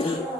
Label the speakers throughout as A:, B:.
A: Yeah.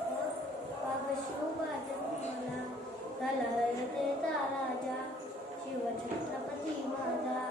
A: Wagh शिवभाजन Raja Shiv Chhatrapati Mata.